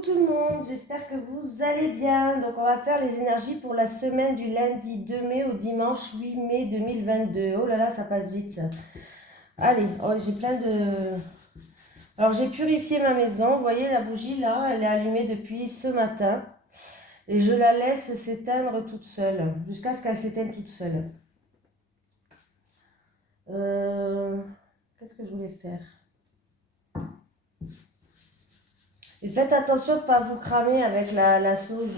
tout le monde, j'espère que vous allez bien. Donc on va faire les énergies pour la semaine du lundi 2 mai au dimanche 8 mai 2022. Oh là là, ça passe vite ça. Allez, oh, j'ai plein de... Alors j'ai purifié ma maison, vous voyez la bougie là, elle est allumée depuis ce matin. Et je la laisse s'éteindre toute seule, jusqu'à ce qu'elle s'éteigne toute seule. Qu'est-ce que je voulais faire? Et faites attention de ne pas vous cramer avec la sauge.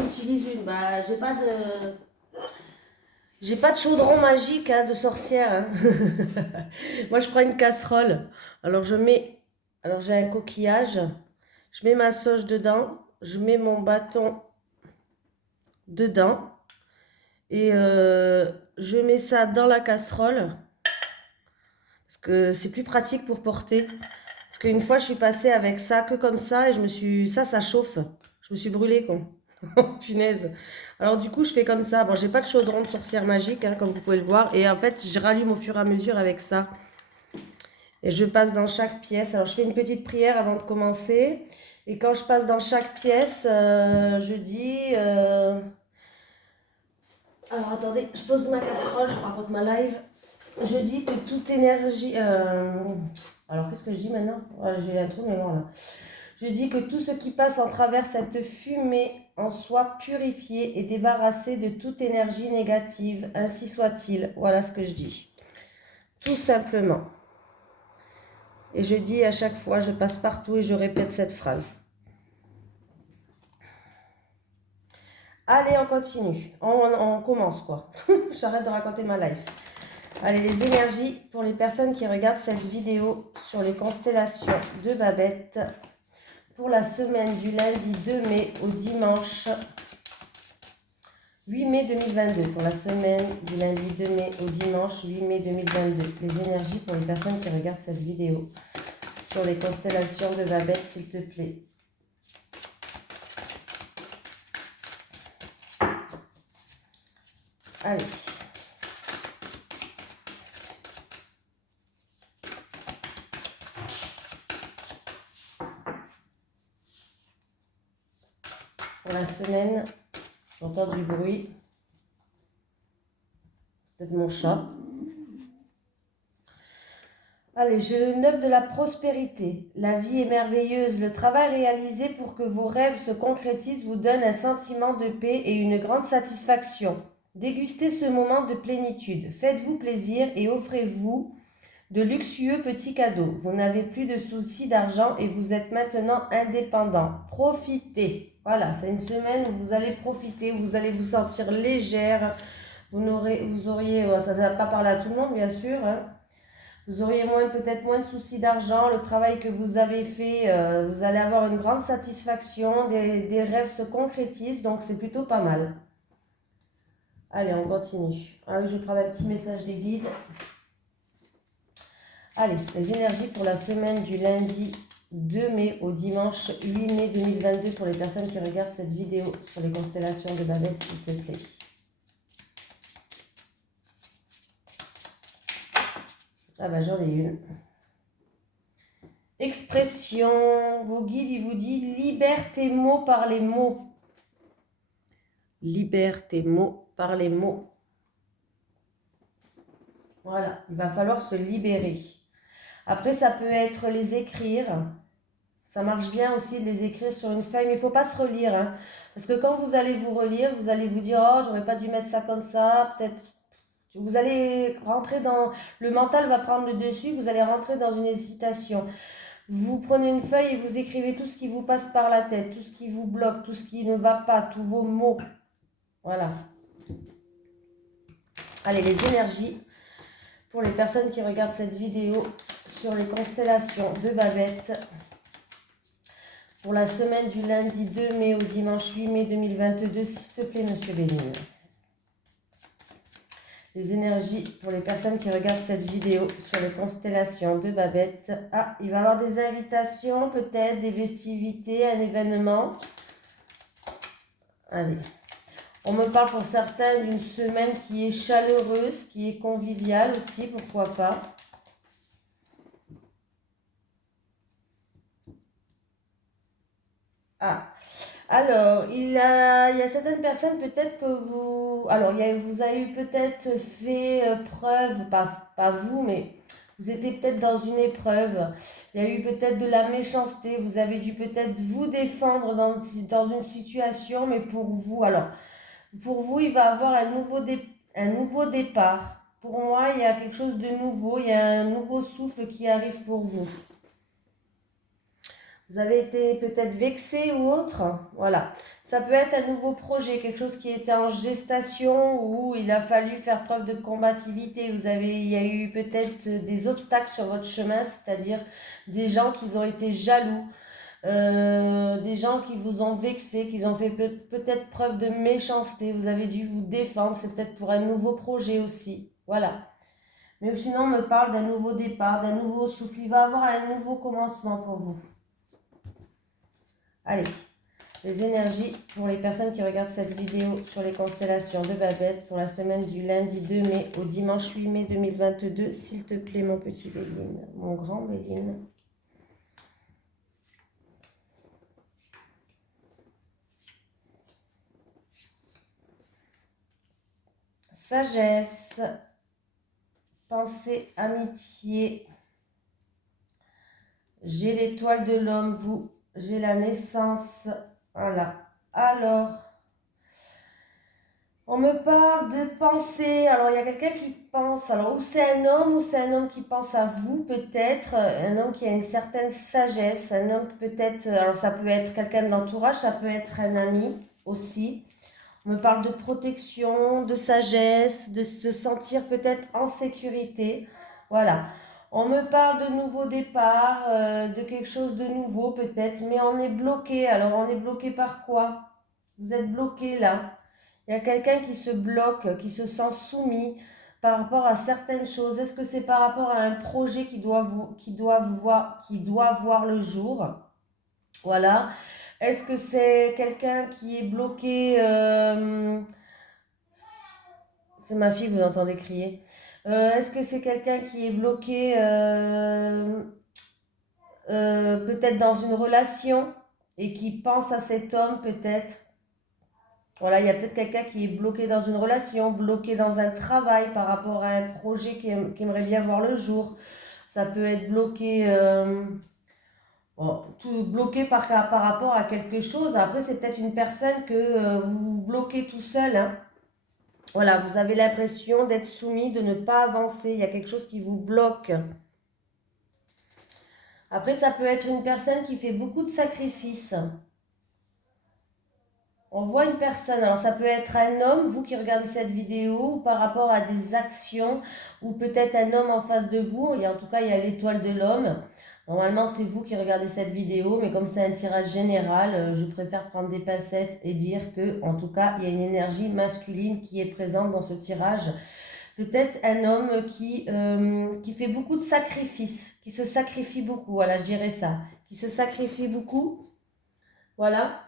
J'utilise une. Bah, j'ai pas de chaudron magique hein, de sorcière. Hein. Moi, je prends une casserole. Alors, Alors, j'ai un coquillage. Je mets ma sauge dedans. Je mets mon bâton dedans. Et je mets ça dans la casserole. Parce que c'est plus pratique pour porter. Parce qu'une fois, je suis passée avec ça, que comme ça, et je me suis... Ça chauffe. Je me suis brûlée, quoi. Punaise. Alors du coup, je fais comme ça. Bon, j'ai pas de chaudron de sorcière magique, hein, comme vous pouvez le voir. Et en fait, je rallume au fur et à mesure avec ça. Et je passe dans chaque pièce. Alors, je fais une petite prière avant de commencer. Et quand je passe dans chaque pièce, je dis... Alors, attendez, je pose ma casserole, je raconte ma live. Je dis que toute énergie... Alors, qu'est-ce que je dis maintenant? Voilà, j'ai un trou de mémoire là. Je dis que tout ce qui passe en travers cette fumée en soit purifié et débarrassé de toute énergie négative, ainsi soit-il. Voilà ce que je dis. Tout simplement. Et je dis à chaque fois, je passe partout et je répète cette phrase. Allez, on continue. On commence quoi. J'arrête de raconter ma life. Allez, les énergies pour les personnes qui regardent cette vidéo sur les constellations de Babette pour la semaine du lundi 2 mai au dimanche 8 mai 2022. Pour la semaine du lundi 2 mai au dimanche 8 mai 2022. Les énergies pour les personnes qui regardent cette vidéo sur les constellations de Babette, s'il te plaît. Allez. Pour la semaine, j'entends du bruit. Peut-être mon chat. Allez, j'ai le 9 de la prospérité. La vie est merveilleuse. Le travail réalisé pour que vos rêves se concrétisent vous donne un sentiment de paix et une grande satisfaction. Dégustez ce moment de plénitude. Faites-vous plaisir et offrez-vous de luxueux petits cadeaux. Vous n'avez plus de soucis d'argent et vous êtes maintenant indépendant. Profitez. Voilà, c'est une semaine où vous allez profiter, où vous allez vous sentir légère. Vous auriez, ça ne va pas parler à tout le monde bien sûr, hein. Vous auriez peut-être moins de soucis d'argent. Le travail que vous avez fait, vous allez avoir une grande satisfaction. Des rêves se concrétisent, donc c'est plutôt pas mal. Allez, on continue. Ah oui, je vais prendre un petit message des guides. Allez, les énergies pour la semaine du lundi 2 mai au dimanche 8 mai 2022 pour les personnes qui regardent cette vidéo sur les constellations de Babette, s'il te plaît. Ah bah j'en ai une. Expression, vos guides, ils vous disent libère tes mots par les mots. Libère tes mots par les mots. Voilà, il va falloir se libérer. Après, ça peut être les écrire. Ça marche bien aussi de les écrire sur une feuille, mais il ne faut pas se relire. Hein. Parce que quand vous allez vous relire, vous allez vous dire « Oh, j'aurais pas dû mettre ça comme ça. » Peut-être vous allez rentrer dans... Le mental va prendre le dessus, vous allez rentrer dans une hésitation. Vous prenez une feuille et vous écrivez tout ce qui vous passe par la tête, tout ce qui vous bloque, tout ce qui ne va pas, tous vos mots. Voilà. Allez, les énergies pour les personnes qui regardent cette vidéo sur les constellations de Babette. Pour la semaine du lundi 2 mai au dimanche 8 mai 2022, s'il te plaît, Monsieur Béline. Les énergies pour les personnes qui regardent cette vidéo sur les constellations de Babette. Ah, il va y avoir des invitations, peut-être, des festivités, un événement. Allez. On me parle pour certains d'une semaine qui est chaleureuse, qui est conviviale aussi, pourquoi pas. Ah, alors, il y a certaines personnes, peut-être que vous... Alors, vous avez eu peut-être fait preuve, pas vous, mais vous étiez peut-être dans une épreuve. Il y a eu peut-être de la méchanceté. Vous avez dû peut-être vous défendre dans une situation, mais pour vous, alors, pour vous, il va y avoir un nouveau départ. Pour moi, il y a quelque chose de nouveau, il y a un nouveau souffle qui arrive pour vous. Vous avez été peut-être vexé ou autre. Voilà. Ça peut être un nouveau projet, quelque chose qui était en gestation où il a fallu faire preuve de combativité. Il y a eu peut-être des obstacles sur votre chemin, c'est-à-dire des gens qui ont été jaloux, des gens qui vous ont vexé, qui ont fait peut-être preuve de méchanceté. Vous avez dû vous défendre. C'est peut-être pour un nouveau projet aussi. Voilà. Mais sinon, on me parle d'un nouveau départ, d'un nouveau souffle. Il va y avoir un nouveau commencement pour vous. Allez, les énergies pour les personnes qui regardent cette vidéo sur les constellations de Babette pour la semaine du lundi 2 mai au dimanche 8 mai 2022. S'il te plaît, mon petit Béline, mon grand Béline. Sagesse, pensée, amitié. J'ai l'étoile de l'homme, vous. J'ai la naissance. Voilà. Alors, on me parle de pensée. Alors, il y a quelqu'un qui pense. Alors, ou c'est un homme, ou c'est un homme qui pense à vous, peut-être. Un homme qui a une certaine sagesse. Un homme peut-être. Alors, ça peut être quelqu'un de l'entourage, ça peut être un ami aussi. On me parle de protection, de sagesse, de se sentir peut-être en sécurité. Voilà. On me parle de nouveau départ, de quelque chose de nouveau peut-être, mais on est bloqué. Alors, on est bloqué par quoi? Vous êtes bloqué là. Il y a quelqu'un qui se bloque, qui se sent soumis par rapport à certaines choses. Est-ce que c'est par rapport à un projet qui doit voir le jour? Voilà. Est-ce que c'est quelqu'un qui est bloqué C'est ma fille, vous entendez crier. Est-ce que c'est quelqu'un qui est bloqué peut-être dans une relation et qui pense à cet homme peut-être? Voilà, il y a peut-être quelqu'un qui est bloqué dans une relation, bloqué dans un travail par rapport à un projet qui aimerait bien voir le jour. Ça peut être bloqué, bon, tout bloqué par rapport à quelque chose. Après, c'est peut-être une personne que vous vous bloquez tout seul, hein. Voilà, vous avez l'impression d'être soumis, de ne pas avancer. Il y a quelque chose qui vous bloque. Après, ça peut être une personne qui fait beaucoup de sacrifices. On voit une personne, alors ça peut être un homme, vous qui regardez cette vidéo, ou par rapport à des actions, ou peut-être un homme en face de vous, et en tout cas il y a l'étoile de l'homme. Normalement c'est vous qui regardez cette vidéo, mais comme c'est un tirage général, je préfère prendre des pincettes et dire que, en tout cas, il y a une énergie masculine qui est présente dans ce tirage. Peut-être un homme qui fait beaucoup de sacrifices, qui se sacrifie beaucoup, voilà, je dirais ça, qui se sacrifie beaucoup, voilà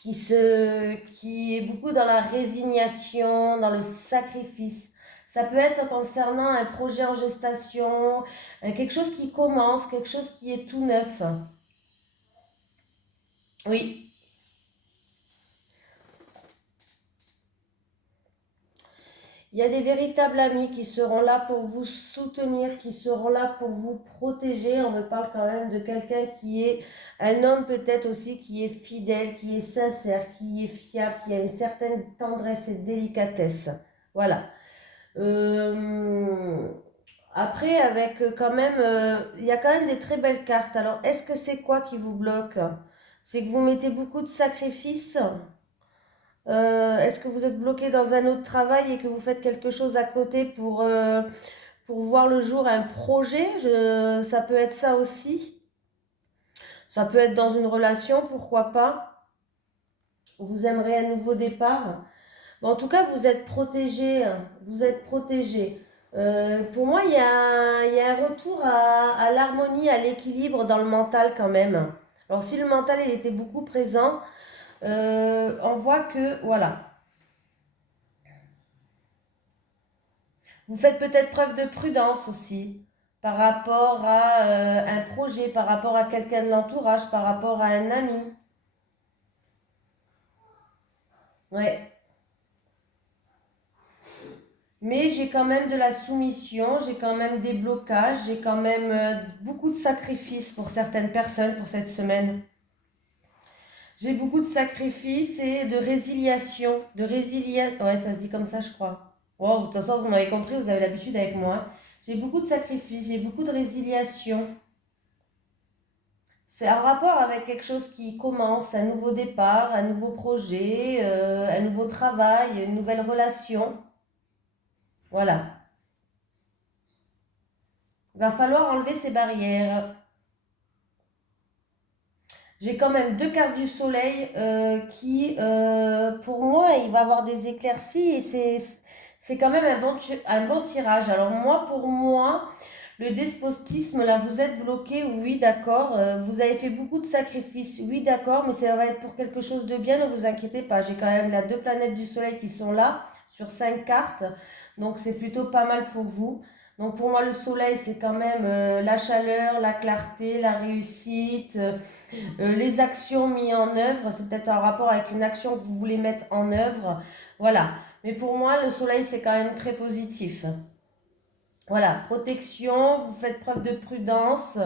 qui est beaucoup dans la résignation, dans le sacrifice. Ça peut être concernant un projet en gestation, quelque chose qui commence, quelque chose qui est tout neuf. Oui, il y a des véritables amis qui seront là pour vous soutenir, qui seront là pour vous protéger. On me parle quand même de quelqu'un qui est un homme peut-être aussi qui est fidèle, qui est sincère, qui est fiable, qui a une certaine tendresse et délicatesse. Voilà. Euh, Après, avec quand même, il y a quand même des très belles cartes. Alors, est-ce que c'est quoi qui vous bloque? C'est que vous mettez beaucoup de sacrifices? Est-ce que vous êtes bloqué dans un autre travail et que vous faites quelque chose à côté pour voir le jour un projet? Ça peut être ça aussi. Ça peut être dans une relation, pourquoi pas. Vous aimeriez un nouveau départ. Bon, en tout cas, vous êtes protégé, hein. Vous êtes protégé. Pour moi, il y a un retour à l'harmonie, à l'équilibre dans le mental quand même. Alors, si le mental il était beaucoup présent, on voit que, voilà, vous faites peut-être preuve de prudence aussi par rapport à un projet, par rapport à quelqu'un de l'entourage, par rapport à un ami. Ouais. Mais j'ai quand même de la soumission, j'ai quand même des blocages, j'ai quand même beaucoup de sacrifices pour certaines personnes pour cette semaine. J'ai beaucoup de sacrifices et de résiliation. Ouais, ça se dit comme ça, je crois. Bon, de toute façon, vous m'avez compris, vous avez l'habitude avec moi. J'ai beaucoup de sacrifices, j'ai beaucoup de résiliation. C'est en rapport avec quelque chose qui commence, un nouveau départ, un nouveau projet, un nouveau travail, une nouvelle relation. Voilà. Il va falloir enlever ces barrières. J'ai quand même deux cartes du soleil qui, pour moi, il va avoir des éclaircies et c'est quand même un bon tirage. Alors moi, pour moi, le despotisme, là, vous êtes bloqué, oui, d'accord. Vous avez fait beaucoup de sacrifices, oui, d'accord, mais ça va être pour quelque chose de bien, ne vous inquiétez pas. J'ai quand même là deux planètes du soleil qui sont là sur 5 cartes, donc c'est plutôt pas mal pour vous. Donc pour moi, le soleil, c'est quand même la chaleur, la clarté, la réussite. Les actions mises en œuvre, c'est peut-être en rapport avec une action que vous voulez mettre en œuvre. Voilà. Mais pour moi, le soleil, c'est quand même très positif. Voilà, protection, vous faites preuve de prudence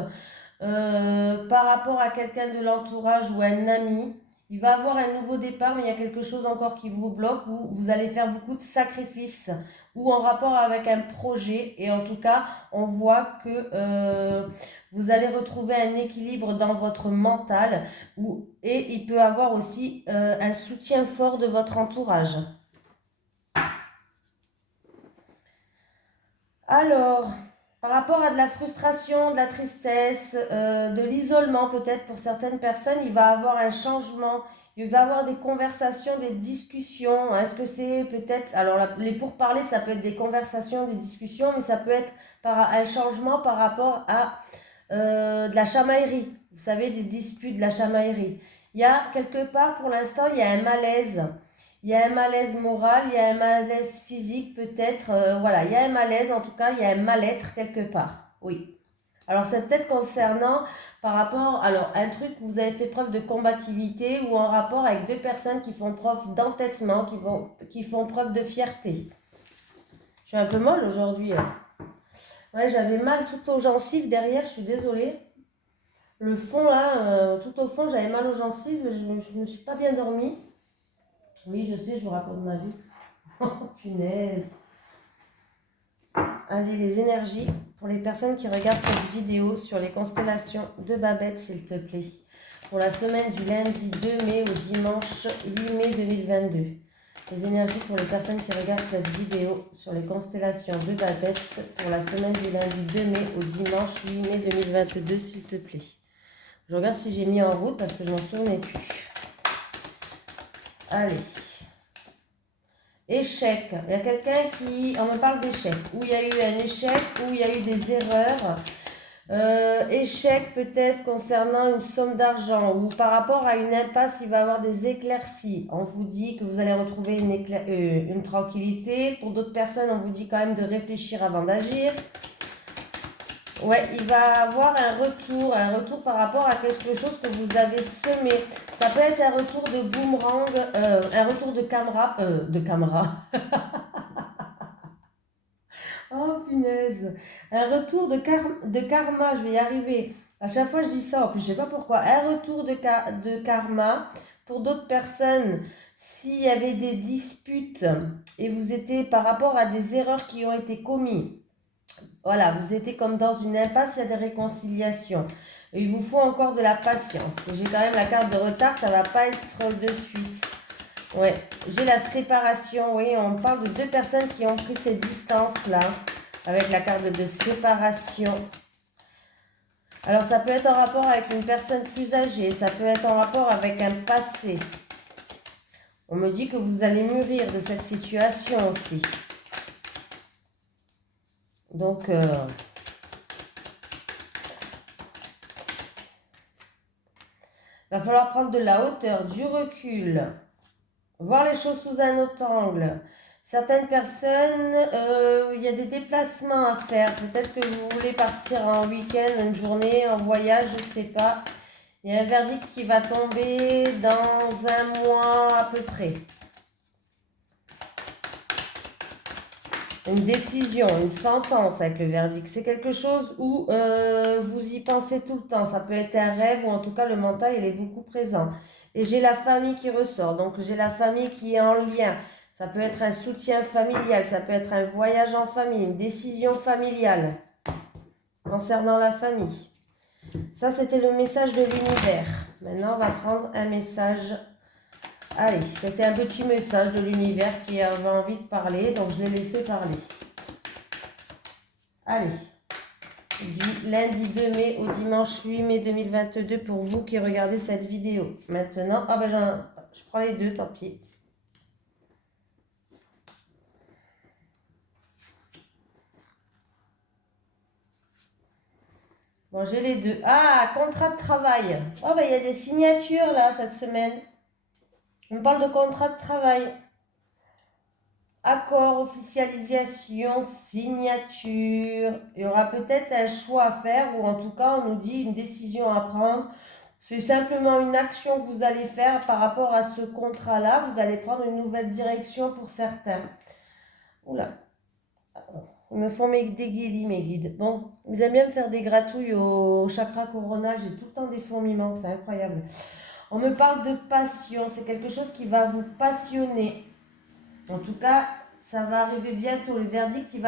par rapport à quelqu'un de l'entourage ou un ami. Il va avoir un nouveau départ, mais il y a quelque chose encore qui vous bloque ou vous allez faire beaucoup de sacrifices ou en rapport avec un projet. Et en tout cas, on voit que vous allez retrouver un équilibre dans votre mental et il peut avoir aussi un soutien fort de votre entourage. Alors, par rapport à de la frustration, de la tristesse, de l'isolement peut-être pour certaines personnes, il va avoir un changement, il va avoir des conversations, des discussions. Est-ce que c'est peut-être... Alors, les pourparlers, ça peut être des conversations, des discussions, mais ça peut être un changement par rapport à de la chamaillerie. Vous savez, des disputes, de la chamaillerie. Il y a quelque part, pour l'instant, il y a un malaise. Il y a un malaise moral, il y a un malaise physique peut-être. Voilà, il y a un malaise, en tout cas, il y a un mal-être quelque part. Oui. Alors, c'est peut-être concernant par rapport, alors, un truc où vous avez fait preuve de combativité ou en rapport avec deux personnes qui font preuve d'entêtement, qui font preuve de fierté. Je suis un peu molle aujourd'hui. Ouais, j'avais mal tout aux gencives derrière, je suis désolée. Le fond là, tout au fond, j'avais mal aux gencives, je ne me suis pas bien dormie. Oui, je sais, je vous raconte ma vie. Oh, punaise. Allez, les énergies pour les personnes qui regardent cette vidéo sur les constellations de Babette, s'il te plaît. Pour la semaine du lundi 2 mai au dimanche 8 mai 2022. Les énergies pour les personnes qui regardent cette vidéo sur les constellations de Babette pour la semaine du lundi 2 mai au dimanche 8 mai 2022, s'il te plaît. Je regarde si j'ai mis en route parce que je m'en souvenais plus. Allez. Échec. Il y a quelqu'un qui... On me parle d'échec. Où il y a eu un échec, où il y a eu des erreurs. Échec peut-être concernant une somme d'argent ou par rapport à une impasse, il va y avoir des éclaircies. On vous dit que vous allez retrouver une tranquillité. Pour d'autres personnes, on vous dit quand même de réfléchir avant d'agir. Ouais, il va avoir un retour par rapport à quelque chose que vous avez semé. Ça peut être un retour de boomerang, un retour de caméra. Oh punaise. Un retour de karma, je vais y arriver. À chaque fois je dis ça, en plus je sais pas pourquoi. Un retour de karma pour d'autres personnes. S'il y avait des disputes et vous étiez par rapport à des erreurs qui ont été commises. Voilà, vous étiez comme dans une impasse, il y a des réconciliations. Il vous faut encore de la patience. J'ai quand même la carte de retard, ça ne va pas être de suite. Ouais, j'ai la séparation, oui, on parle de deux personnes qui ont pris ces distances-là, avec la carte de séparation. Alors, ça peut être en rapport avec une personne plus âgée, ça peut être en rapport avec un passé. On me dit que vous allez mûrir de cette situation aussi. Donc, il va falloir prendre de la hauteur, du recul, voir les choses sous un autre angle. Certaines personnes, il y a des déplacements à faire. Peut-être que vous voulez partir en week-end, une journée, en voyage, je ne sais pas. Il y a un verdict qui va tomber dans un mois à peu près. une décision, une sentence avec le verdict. C'est quelque chose où vous y pensez tout le temps. Ça peut être un rêve ou en tout cas le mental, il est beaucoup présent. Et j'ai la famille qui ressort. Donc j'ai la famille qui est en lien. Ça peut être un soutien familial, ça peut être un voyage en famille, une décision familiale concernant la famille. Ça, c'était le message de l'univers. Maintenant, on va prendre un message. Allez, c'était un petit message de l'univers qui avait envie de parler, donc je l'ai laissé parler. Allez, du lundi 2 mai au dimanche 8 mai 2022 pour vous qui regardez cette vidéo. Maintenant, je prends les deux, tant pis. Bon, j'ai les deux. Ah, contrat de travail. Oh, ben, il y a des signatures là cette semaine. On parle de contrat de travail. Accord, officialisation, signature. Il y aura peut-être un choix à faire ou en tout cas on nous dit une décision à prendre. C'est simplement une action que vous allez faire par rapport à ce contrat-là. Vous allez prendre une nouvelle direction pour certains. Oula, ils me font des guilis, mes guides. Bon, ils aiment bien me faire des gratouilles au chakra coronal. J'ai tout le temps des fourmillements, c'est incroyable. On me parle de passion. C'est quelque chose qui va vous passionner. En tout cas, ça va arriver bientôt. Le verdict qui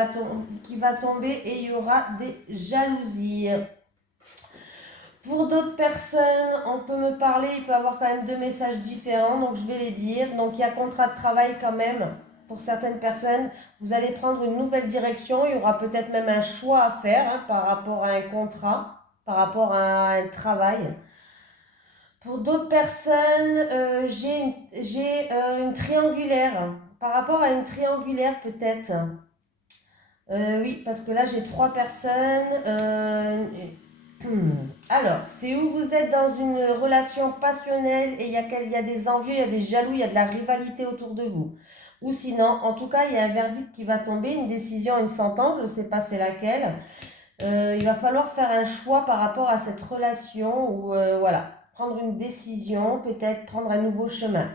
va tomber et il y aura des jalousies. Pour d'autres personnes, on peut me parler, il peut y avoir quand même deux messages différents, donc je vais les dire. Donc il y a contrat de travail quand même. Pour certaines personnes, vous allez prendre une nouvelle direction. Il y aura peut-être même un choix à faire par rapport à un contrat, par rapport à un travail. Pour d'autres personnes, j'ai une triangulaire. Par rapport à une triangulaire peut-être. Oui, parce que là j'ai trois personnes. Alors, c'est où vous êtes dans une relation passionnelle et il y a des envieux, il y a des jaloux, il y a de la rivalité autour de vous. Ou sinon, en tout cas, il y a un verdict qui va tomber, une décision, une sentence, je ne sais pas c'est laquelle. Il va falloir faire un choix par rapport à cette relation ou voilà, prendre une décision, peut-être prendre un nouveau chemin.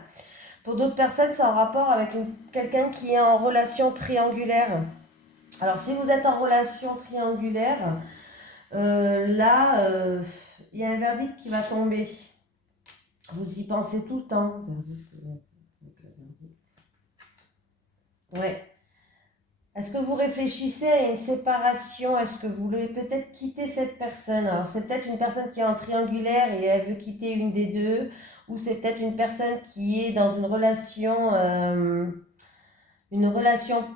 Pour d'autres personnes, c'est en rapport avec quelqu'un qui est en relation triangulaire. Alors, si vous êtes en relation triangulaire, là, il y a un verdict qui va tomber. Vous y pensez tout le temps. Ouais. Est-ce que vous réfléchissez à une séparation? Est-ce que vous voulez peut-être quitter cette personne? Alors, c'est peut-être une personne qui est en triangulaire et elle veut quitter une des deux. Ou c'est peut-être une personne qui est dans une relation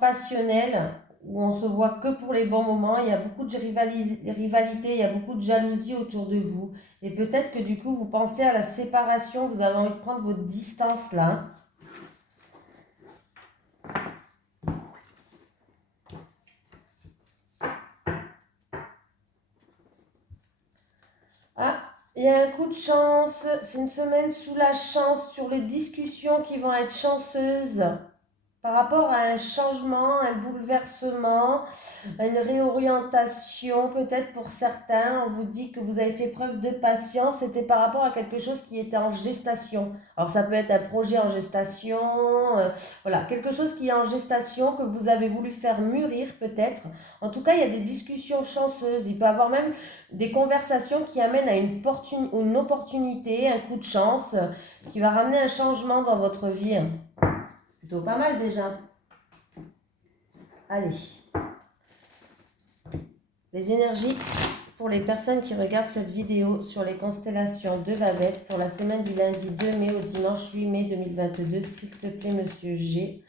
passionnelle où on se voit que pour les bons moments. Il y a beaucoup de rivalité, il y a beaucoup de jalousie autour de vous. Et peut-être que du coup, vous pensez à la séparation, vous avez envie de prendre votre distance là. Ah, il y a un coup de chance. C'est une semaine sous la chance sur les discussions qui vont être chanceuses. Par rapport à un changement, un bouleversement, une réorientation, peut-être pour certains, on vous dit que vous avez fait preuve de patience, c'était par rapport à quelque chose qui était en gestation. Alors ça peut être un projet en gestation, voilà, quelque chose qui est en gestation, que vous avez voulu faire mûrir peut-être. En tout cas, il y a des discussions chanceuses, il peut y avoir même des conversations qui amènent à une opportunité, un coup de chance, qui va ramener un changement dans votre vie. Plutôt pas mal déjà. Allez. Les énergies pour les personnes qui regardent cette vidéo sur les constellations de Babette pour la semaine du lundi 2 mai au dimanche 8 mai 2022. S'il te plaît, monsieur G.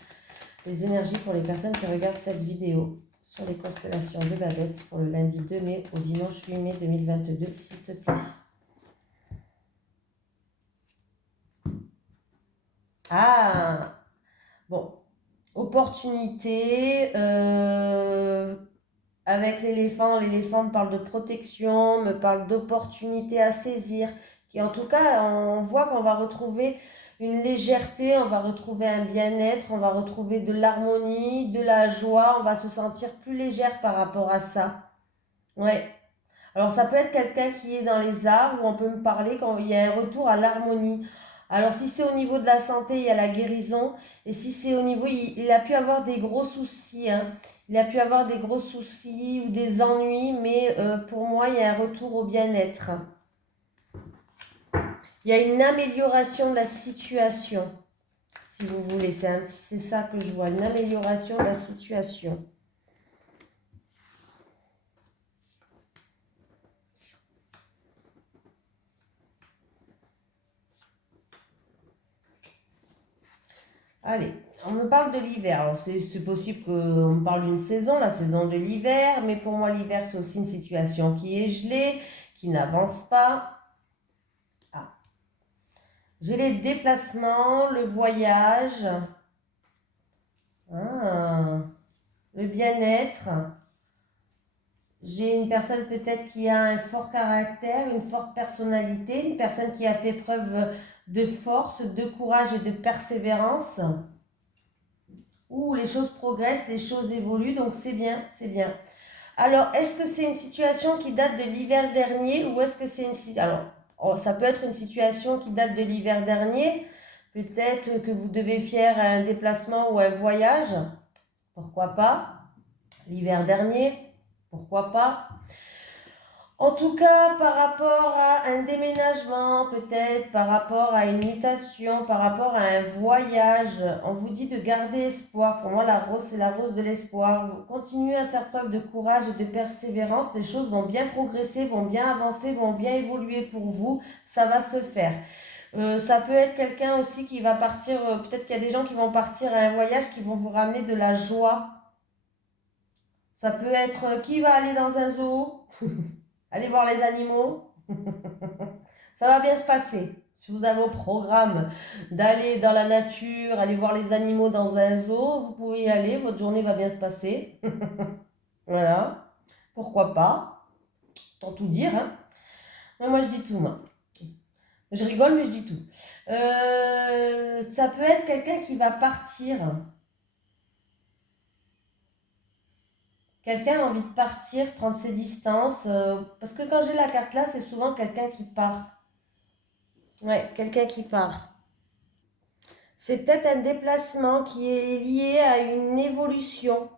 Les énergies pour les personnes qui regardent cette vidéo sur les constellations de Babette pour le lundi 2 mai au dimanche 8 mai 2022. S'il te plaît. Ah! Bon. Opportunité. Avec l'éléphant me parle de protection, me parle d'opportunité à saisir. Qui en tout cas, on voit qu'on va retrouver une légèreté, on va retrouver un bien-être, on va retrouver de l'harmonie, de la joie, on va se sentir plus légère par rapport à ça. Ouais. Alors ça peut être quelqu'un qui est dans les arts où on peut me parler quand il y a un retour à l'harmonie. Alors, si c'est au niveau de la santé, il y a la guérison. Et si c'est au niveau, il a pu avoir des gros soucis, hein. Il a pu avoir des gros soucis ou des ennuis, mais pour moi, il y a un retour au bien-être. Il y a une amélioration de la situation, si vous voulez. C'est ça que je vois, une amélioration de la situation. Allez, on me parle de l'hiver. Alors, c'est possible qu'on me parle d'une saison, la saison de l'hiver, mais pour moi, l'hiver, c'est aussi une situation qui est gelée, qui n'avance pas. Ah. J'ai les déplacements, le voyage, ah, le bien-être. J'ai une personne peut-être qui a un fort caractère, une forte personnalité, une personne qui a fait preuve de force, de courage et de persévérance. Ouh, les choses progressent, les choses évoluent, donc c'est bien, c'est bien. Alors, est-ce que c'est une situation qui date de l'hiver dernier ou est-ce que c'est une situation... Alors, ça peut être une situation qui date de l'hiver dernier. Peut-être que vous devez faire un déplacement ou un voyage. Pourquoi pas? L'hiver dernier, pourquoi pas? En tout cas, par rapport à un déménagement, peut-être, par rapport à une mutation, par rapport à un voyage, on vous dit de garder espoir. Pour moi, la rose, c'est la rose de l'espoir. Vous continuez à faire preuve de courage et de persévérance. Les choses vont bien progresser, vont bien avancer, vont bien évoluer pour vous. Ça va se faire. Ça peut être quelqu'un aussi qui va partir, peut-être qu'il y a des gens qui vont partir à un voyage qui vont vous ramener de la joie. Ça peut être qui va aller dans un zoo. Allez voir les animaux. Ça va bien se passer. Si vous avez au programme d'aller dans la nature, aller voir les animaux dans un zoo, vous pouvez y aller. Votre journée va bien se passer. Voilà. Pourquoi pas? Tant tout dire, hein. Mais moi, je dis tout, moi. Je rigole, mais je dis tout. Ça peut être quelqu'un qui va partir. Quelqu'un a envie de partir, prendre ses distances. Parce que quand j'ai la carte là, c'est souvent quelqu'un qui part. Ouais, quelqu'un qui part. C'est peut-être un déplacement qui est lié à une évolution.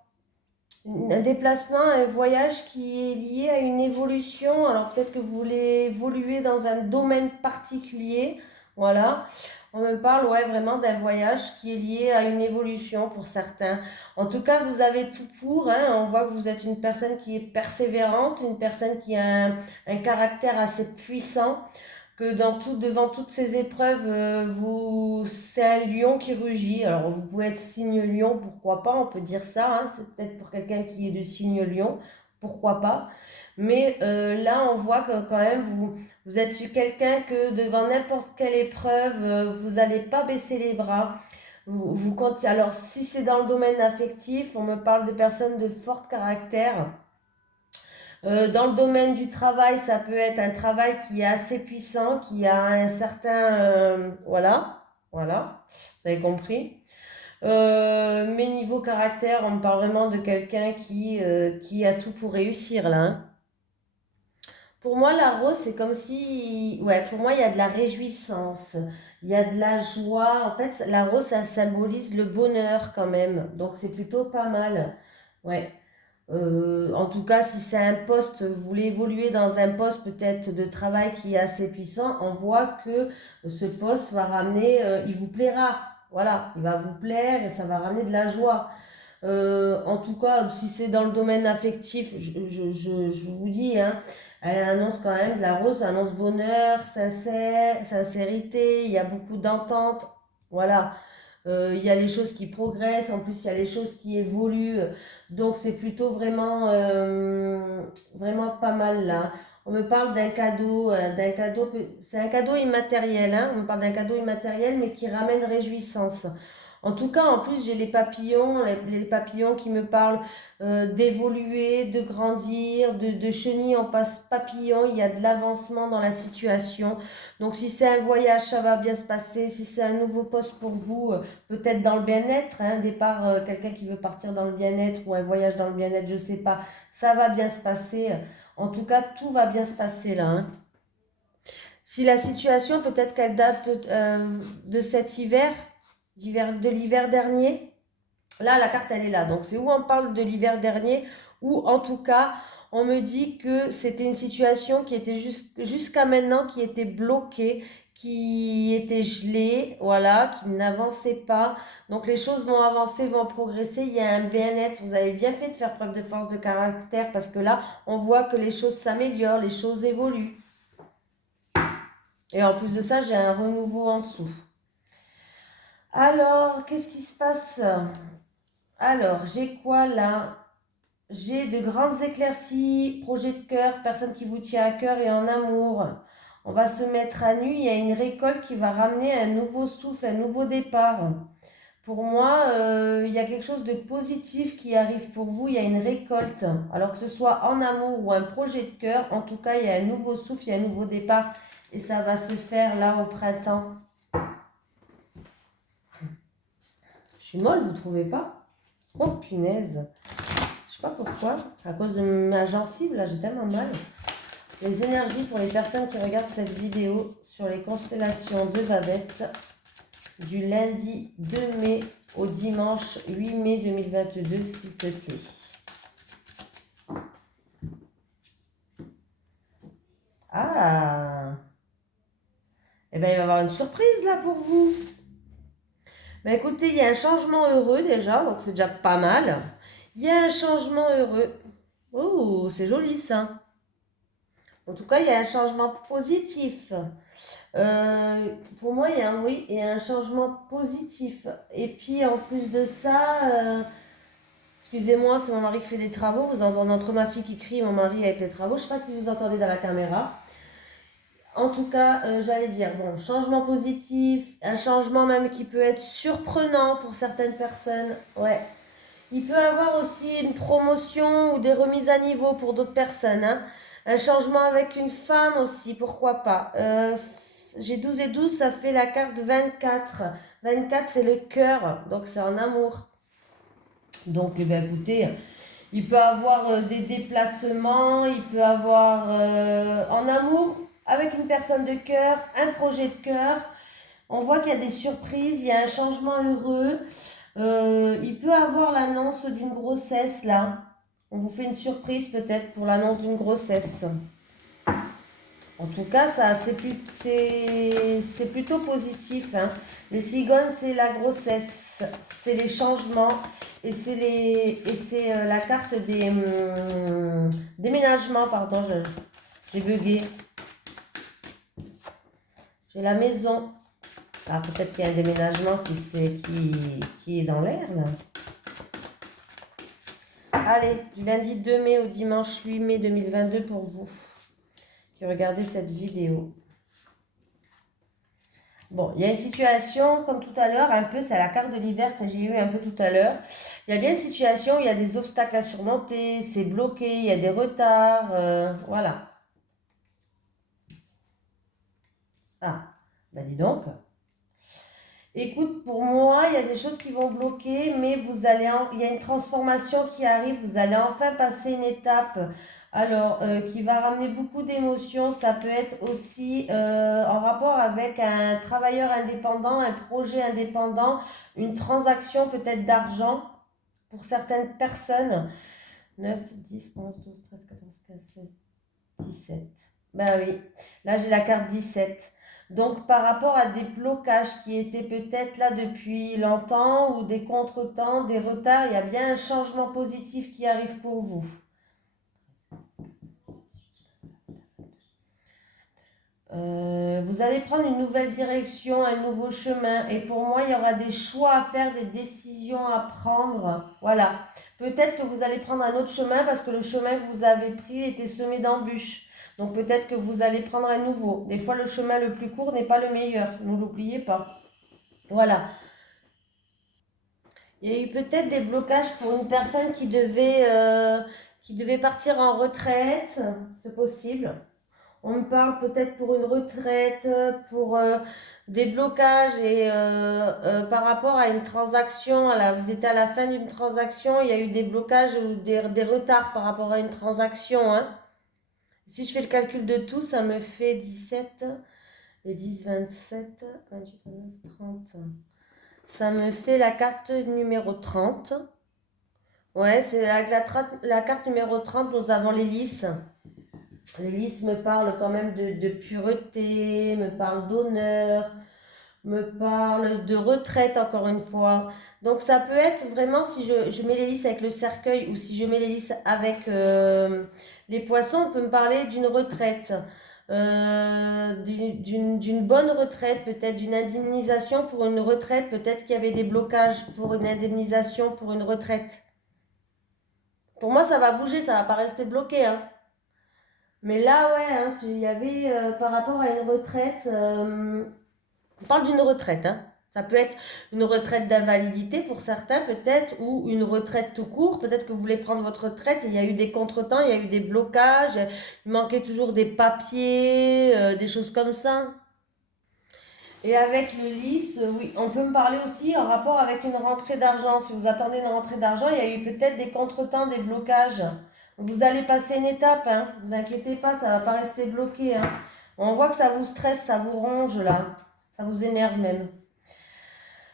Un déplacement, un voyage qui est lié à une évolution. Alors peut-être que vous voulez évoluer dans un domaine particulier. Voilà. On me parle, ouais, vraiment d'un voyage qui est lié à une évolution pour certains. En tout cas, vous avez tout pour, hein. On voit que vous êtes une personne qui est persévérante, une personne qui a un caractère assez puissant, que devant toutes ces épreuves, c'est un lion qui rugit. Alors, vous pouvez être signe lion, pourquoi pas, on peut dire ça, hein. C'est peut-être pour quelqu'un qui est de signe lion, pourquoi pas. Mais là, on voit que quand même, vous êtes quelqu'un que devant n'importe quelle épreuve, vous n'allez pas baisser les bras. Alors, si c'est dans le domaine affectif, on me parle de personnes de fort caractère. Dans le domaine du travail, ça peut être un travail qui est assez puissant, qui a un certain... voilà, vous avez compris. Mais niveau caractère, on me parle vraiment de quelqu'un qui a tout pour réussir là, hein. Pour moi, la rose, c'est comme si... Ouais, pour moi, il y a de la réjouissance, il y a de la joie. En fait, la rose, ça symbolise le bonheur quand même. Donc, c'est plutôt pas mal. Ouais. En tout cas, si c'est un poste, vous voulez évoluer dans un poste peut-être de travail qui est assez puissant, on voit que ce poste va ramener, il vous plaira. Voilà, il va vous plaire et ça va ramener de la joie. En tout cas, si c'est dans le domaine affectif, je vous dis, hein, elle annonce quand même, la rose annonce bonheur, sincérité, il y a beaucoup d'entente. Voilà. Il y a les choses qui progressent, en plus il y a les choses qui évoluent, donc c'est plutôt vraiment pas mal là. On me parle d'un cadeau, c'est un cadeau immatériel, hein, on me parle d'un cadeau immatériel mais qui ramène réjouissance. En tout cas, en plus, j'ai les papillons, les papillons qui me parlent d'évoluer, de grandir, de chenille en passe papillon, il y a de l'avancement dans la situation. Donc si c'est un voyage, ça va bien se passer. Si c'est un nouveau poste pour vous, peut-être dans le bien-être, hein, départ, quelqu'un qui veut partir dans le bien-être ou un voyage dans le bien-être, je sais pas, ça va bien se passer. En tout cas, tout va bien se passer là, hein. Si la situation, peut-être qu'elle date de cet hiver, de l'hiver dernier. Là, la carte, elle est là. Donc, c'est où on parle de l'hiver dernier, ou en tout cas, on me dit que c'était une situation qui était jusqu'à maintenant, qui était bloquée, qui était gelée, voilà, qui n'avançait pas. Donc, les choses vont avancer, vont progresser. Il y a un bien-être. Vous avez bien fait de faire preuve de force de caractère parce que là, on voit que les choses s'améliorent, les choses évoluent. Et en plus de ça, j'ai un renouveau en dessous. Alors, qu'est-ce qui se passe? Alors, j'ai quoi là? J'ai de grandes éclaircies, projet de cœur, personne qui vous tient à cœur et en amour. On va se mettre à nu, il y a une récolte qui va ramener un nouveau souffle, un nouveau départ. Pour moi, il y a quelque chose de positif qui arrive pour vous, il y a une récolte. Alors que ce soit en amour ou un projet de cœur, en tout cas, il y a un nouveau souffle, il y a un nouveau départ. Et ça va se faire là au printemps. Je suis molle, vous trouvez pas? Oh punaise! Je sais pas pourquoi, à cause de ma gencive, là j'ai tellement mal. Les énergies pour les personnes qui regardent cette vidéo sur les constellations de Babette du lundi 2 mai au dimanche 8 mai 2022, s'il te plaît. Ah! Eh bien, il va y avoir une surprise là pour vous. Ben écoutez, il y a un changement heureux déjà, donc c'est déjà pas mal. Il y a un changement heureux. Oh, c'est joli ça. En tout cas, il y a un changement positif. Pour moi, il y a un changement positif. Et puis, en plus de ça, excusez-moi, c'est mon mari qui fait des travaux. Vous entendez entre ma fille qui crie et mon mari avec les travaux. Je ne sais pas si vous entendez dans la caméra. En tout cas, j'allais dire, bon, changement positif, un changement même qui peut être surprenant pour certaines personnes. Ouais. Il peut avoir aussi une promotion ou des remises à niveau pour d'autres personnes, hein. Un changement avec une femme aussi, pourquoi pas. J'ai 12 et 12, ça fait la carte 24. 24, c'est le cœur, donc c'est en amour. Donc, eh bien, écoutez, il peut avoir des déplacements, il peut avoir en amour avec une personne de cœur, un projet de cœur. On voit qu'il y a des surprises, il y a un changement heureux. Il peut avoir l'annonce d'une grossesse là. On vous fait une surprise peut-être pour l'annonce d'une grossesse. En tout cas, ça c'est plutôt positif, hein. Les cigognes, c'est la grossesse, c'est les changements et c'est la carte des déménagements, pardon, j'ai bugué. J'ai la maison. Ah, peut-être qu'il y a un déménagement qui est dans l'air là. Allez, du lundi 2 mai au dimanche 8 mai 2022 pour vous qui regardez cette vidéo. Bon, il y a une situation, comme tout à l'heure, un peu, c'est la carte de l'hiver que j'ai eu un peu tout à l'heure. Il y a bien une situation où il y a des obstacles à surmonter, c'est bloqué, il y a des retards, voilà. Ah, ben dis donc. Écoute, pour moi, il y a des choses qui vont bloquer, mais il y a une transformation qui arrive, vous allez enfin passer une étape, alors qui va ramener beaucoup d'émotions. Ça peut être aussi en rapport avec un travailleur indépendant, un projet indépendant, une transaction peut-être d'argent pour certaines personnes. 9, 10, 11, 12, 13, 14, 15, 16, 17. Ben oui, là j'ai la carte 17. Donc par rapport à des blocages qui étaient peut-être là depuis longtemps ou des contretemps, des retards, il y a bien un changement positif qui arrive pour vous. Vous allez prendre une nouvelle direction, un nouveau chemin. Et pour moi, il y aura des choix à faire, des décisions à prendre. Voilà. Peut-être que vous allez prendre un autre chemin parce que le chemin que vous avez pris était semé d'embûches. Donc peut-être que vous allez prendre un nouveau. Des fois, le chemin le plus court n'est pas le meilleur. Ne l'oubliez pas. Voilà. Il y a eu peut-être des blocages pour une personne qui devait partir en retraite. C'est possible. On me parle peut-être pour une retraite, pour des blocages et par rapport à une transaction. Là, vous étiez à la fin d'une transaction, il y a eu des blocages ou des retards par rapport à une transaction, hein. Si je fais le calcul de tout, ça me fait 17. Et 10, 27, 28, 29, 30. Ça me fait la carte numéro 30. Ouais, c'est avec la carte numéro 30, nous avons les lys. Les lys me parlent quand même de pureté, me parlent d'honneur, me parlent de retraite encore une fois. Donc ça peut être vraiment, si je mets les lys avec le cercueil ou si je mets les lys avec les poissons, on peut me parler d'une retraite. D'une bonne retraite, peut-être d'une indemnisation pour une retraite, peut-être qu'il y avait des blocages pour une indemnisation pour une retraite. Pour moi, ça va bouger, ça va pas rester bloqué, hein. Mais là, ouais, hein, il y avait par rapport à une retraite, on parle d'une retraite, hein. Ça peut être une retraite d'invalidité pour certains, peut-être, ou une retraite tout court. Peut-être que vous voulez prendre votre retraite et il y a eu des contretemps, il y a eu des blocages, il manquait toujours des papiers, des choses comme ça. Et avec le lys, oui, on peut me parler aussi en rapport avec une rentrée d'argent. Si vous attendez une rentrée d'argent, il y a eu peut-être des contretemps, des blocages. Vous allez passer une étape, hein. Vous inquiétez pas, ça va pas rester bloqué, hein. On voit que ça vous stresse, ça vous ronge là. Ça vous énerve même.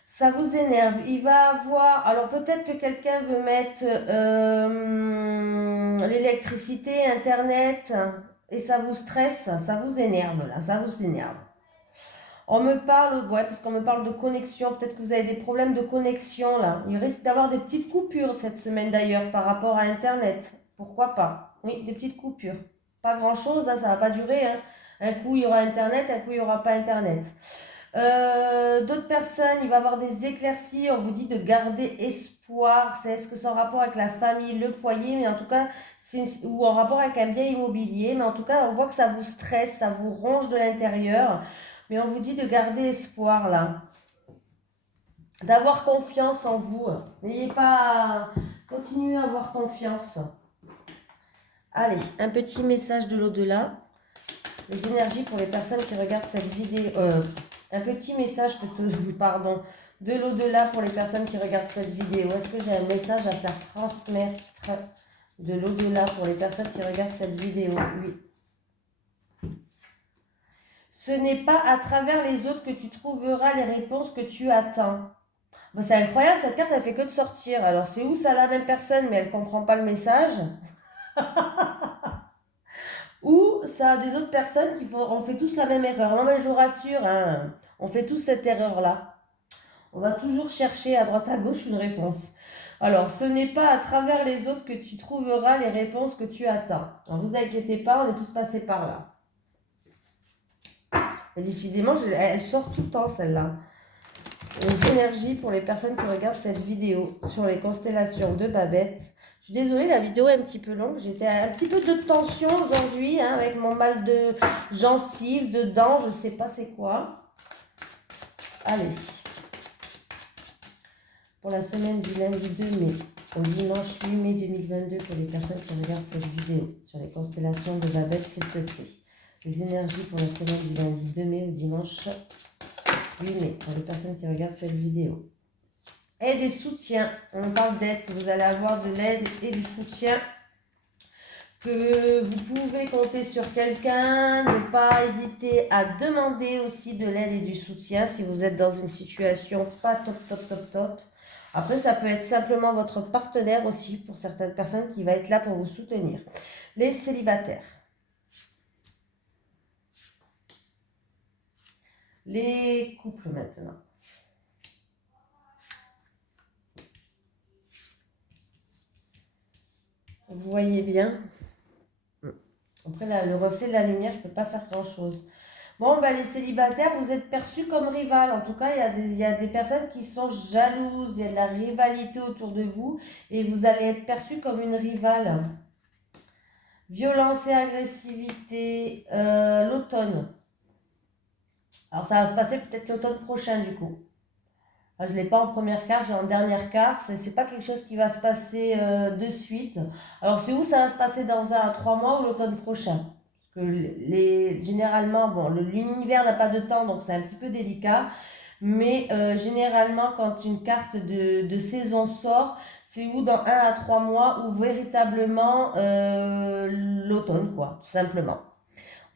Ça vous énerve. Il va avoir. Alors peut-être que quelqu'un veut mettre l'électricité, Internet, et ça vous stresse, ça vous énerve là, ça vous énerve. On me parle, ouais, parce qu'on me parle de connexion. Peut-être que vous avez des problèmes de connexion là. Il risque d'avoir des petites coupures cette semaine d'ailleurs par rapport à Internet. Pourquoi pas? Oui, des petites coupures. Pas grand-chose, hein, ça va pas durer, hein. Un coup il y aura Internet, un coup il n'y aura pas Internet. D'autres personnes, il va y avoir des éclaircies. On vous dit de garder espoir. Est-ce que c'est en rapport avec la famille, le foyer, mais en tout cas, ou en rapport avec un bien immobilier. Mais en tout cas, on voit que ça vous stresse, ça vous ronge de l'intérieur. Mais on vous dit de garder espoir là, d'avoir confiance en vous. N'ayez pas, continuez à avoir confiance. Allez, un petit message de l'au-delà. Les énergies pour les personnes qui regardent cette vidéo. Un petit message pardon, de l'au-delà pour les personnes qui regardent cette vidéo. Est-ce que j'ai un message à faire transmettre de l'au-delà pour les personnes qui regardent cette vidéo? Oui. Ce n'est pas à travers les autres que tu trouveras les réponses que tu attends. Bon, c'est incroyable, cette carte, elle fait que de sortir. Alors, c'est où ça la même personne, mais elle ne comprend pas le message? Ou ça a des autres personnes qui font, on fait tous la même erreur. Non, mais je vous rassure, hein, on fait tous cette erreur-là. On va toujours chercher à droite à gauche une réponse. Alors, ce n'est pas à travers les autres que tu trouveras les réponses que tu attends. Alors, vous inquiétez pas, on est tous passés par là. Et décidément, elle sort tout le temps, celle-là. Les énergies pour les personnes qui regardent cette vidéo sur les constellations de Babette. Je suis désolée, la vidéo est un petit peu longue. J'étais un petit peu de tension aujourd'hui, hein, avec mon mal de gencive, de dents, je ne sais pas c'est quoi. Allez. Pour la semaine du lundi 2 mai au dimanche 8 mai 2022, pour les personnes qui regardent cette vidéo sur les constellations de Babette, s'il te plaît. Les énergies pour la semaine du lundi 2 mai au dimanche 8 mai, pour les personnes qui regardent cette vidéo. Aide et soutien. On parle d'aide, que vous allez avoir de l'aide et du soutien. Que vous pouvez compter sur quelqu'un. Ne pas hésiter à demander aussi de l'aide et du soutien si vous êtes dans une situation pas top. Après, ça peut être simplement votre partenaire aussi pour certaines personnes qui va être là pour vous soutenir. Les célibataires. Les couples maintenant. Vous voyez bien. Après, là, le reflet de la lumière, je ne peux pas faire grand-chose. Bon, les célibataires, vous êtes perçus comme rival. En tout cas, il y a des personnes qui sont jalouses. Il y a de la rivalité autour de vous. Et vous allez être perçus comme une rivale. Violence et agressivité. L'automne. Alors, ça va se passer peut-être l'automne prochain, du coup. Alors, je ne l'ai pas en première carte, j'ai en dernière carte. Ce n'est pas quelque chose qui va se passer de suite. Alors, c'est où ça va se passer dans 1 à 3 mois ou l'automne prochain? Généralement, bon, l'univers n'a pas de temps, donc c'est un petit peu délicat. Mais généralement, quand une carte de saison sort, c'est où dans 1 à 3 mois, ou véritablement l'automne, quoi, tout simplement.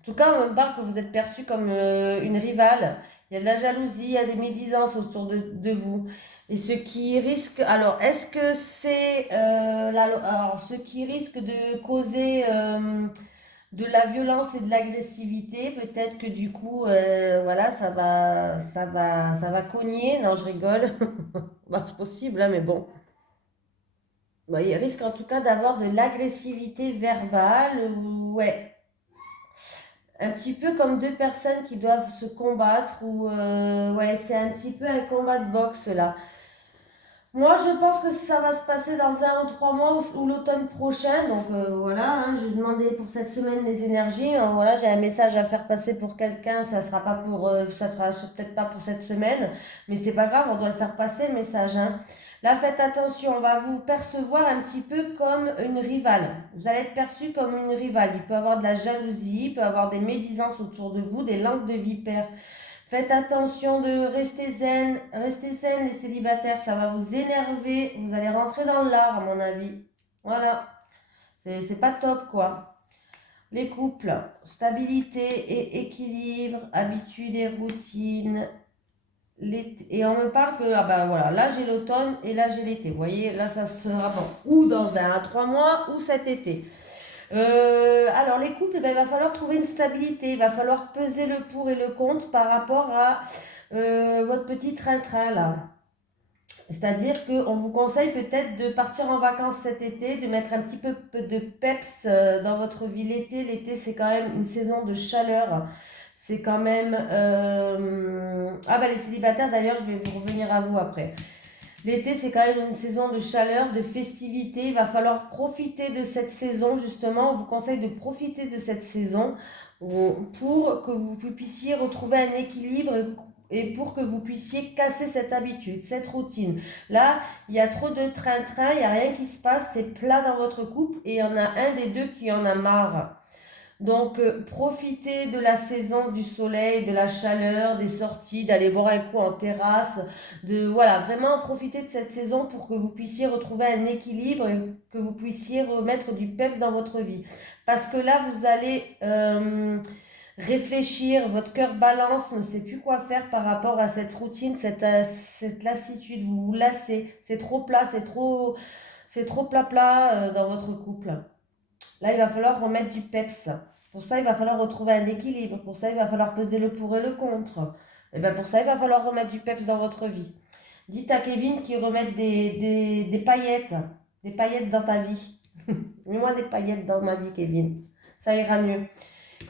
En tout cas, on me parle que vous êtes perçu comme une rivale. Il y a de la jalousie, il y a des médisances autour de vous. Et ce qui risque, alors, est-ce que c'est, alors, ce qui risque de causer de la violence et de l'agressivité, peut-être que du coup, voilà, ça va cogner. Non, je rigole. Bah, c'est possible, hein, mais bon. Bah, il risque en tout cas d'avoir de l'agressivité verbale, ouais. Un petit peu comme deux personnes qui doivent se combattre, ou ouais, c'est un petit peu un combat de boxe là. Moi, je pense que ça va se passer dans 1 ou 3 mois ou l'automne prochain. Donc voilà, hein, je demandais pour cette semaine les énergies. Voilà, j'ai un message à faire passer pour quelqu'un. Ça sera pas pour, ça sera peut-être pas pour cette semaine, mais c'est pas grave, on doit le faire passer le message, hein. Là, faites attention, on va vous percevoir un petit peu comme une rivale. Vous allez être perçu comme une rivale. Il peut y avoir de la jalousie, il peut y avoir des médisances autour de vous, des langues de vipère. Faites attention de rester zen les célibataires, ça va vous énerver, vous allez rentrer dans l'art à mon avis. Voilà, c'est pas top quoi. Les couples, stabilité et équilibre, habitudes et routines. Et on me parle que, ah ben voilà, là j'ai l'automne et là j'ai l'été. Vous voyez, là ça sera bon. Ou dans 1 à 3 mois ou cet été. Alors les couples, eh ben, il va falloir trouver une stabilité, il va falloir peser le pour et le contre par rapport à votre petit train-train là. C'est-à-dire qu'on vous conseille peut-être de partir en vacances cet été, de mettre un petit peu de peps dans votre vie l'été. L'été, c'est quand même une saison de chaleur. C'est quand même... Ah bah les célibataires, d'ailleurs, je vais vous revenir à vous après. L'été, c'est quand même une saison de chaleur, de festivité. Il va falloir profiter de cette saison, justement. On vous conseille de profiter de cette saison pour que vous puissiez retrouver un équilibre et pour que vous puissiez casser cette habitude, cette routine. Là, il y a trop de train-train, il n'y a rien qui se passe, c'est plat dans votre couple et il y en a un des deux qui en a marre. Donc, profitez de la saison du soleil, de la chaleur, des sorties, d'aller boire un coup en terrasse, de voilà, vraiment profiter de cette saison pour que vous puissiez retrouver un équilibre et que vous puissiez remettre du peps dans votre vie. Parce que là, vous allez réfléchir, votre cœur balance, ne sait plus quoi faire par rapport à cette routine, cette lassitude, vous vous lassez, c'est trop plat, c'est trop plat dans votre couple. Là, il va falloir remettre du peps. Pour ça, il va falloir retrouver un équilibre. Pour ça, il va falloir peser le pour et le contre. Et bien pour ça, il va falloir remettre du peps dans votre vie. Dites à Kevin qu'il remette des paillettes. Des paillettes dans ta vie. Mets-moi des paillettes dans ma vie, Kevin. Ça ira mieux.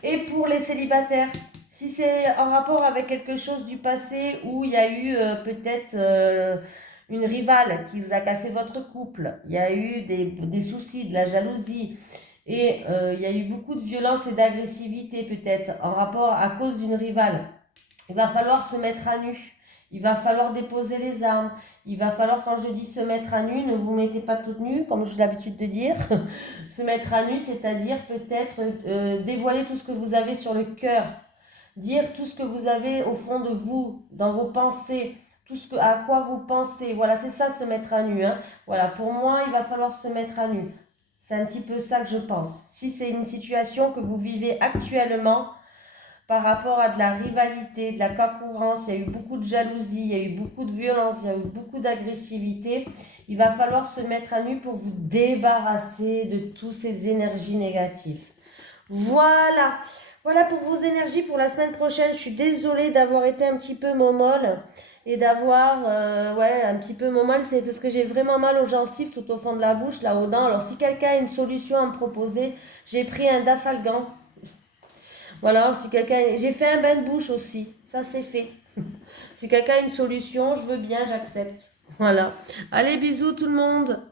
Et pour les célibataires, si c'est en rapport avec quelque chose du passé où il y a eu peut-être une rivale qui vous a cassé votre couple, il y a eu des soucis, de la jalousie, et il y a eu beaucoup de violence et d'agressivité peut-être en rapport à cause d'une rivale, il va falloir se mettre à nu. Il va falloir déposer les armes. Il va falloir, quand je dis se mettre à nu, ne vous mettez pas toute nue, comme j'ai l'habitude de dire. Se mettre à nu, c'est-à-dire peut-être dévoiler tout ce que vous avez sur le cœur. Dire tout ce que vous avez au fond de vous, dans vos pensées, à quoi vous pensez. Voilà, c'est ça se mettre à nu, hein. Voilà, pour moi, il va falloir se mettre à nu. C'est un petit peu ça que je pense. Si c'est une situation que vous vivez actuellement, par rapport à de la rivalité, de la concurrence, il y a eu beaucoup de jalousie, il y a eu beaucoup de violence, il y a eu beaucoup d'agressivité. Il va falloir se mettre à nu pour vous débarrasser de toutes ces énergies négatives. Voilà, voilà pour vos énergies pour la semaine prochaine. Je suis désolée d'avoir été un petit peu momolle et d'avoir, ouais, un petit peu momolle. C'est parce que j'ai vraiment mal aux gencives tout au fond de la bouche, là, aux dents. Alors si quelqu'un a une solution à me proposer, j'ai pris un Dafalgan. Voilà, si quelqu'un... J'ai fait un bain de bouche aussi, ça c'est fait. Si quelqu'un a une solution, je veux bien, j'accepte. Voilà. Allez, bisous tout le monde.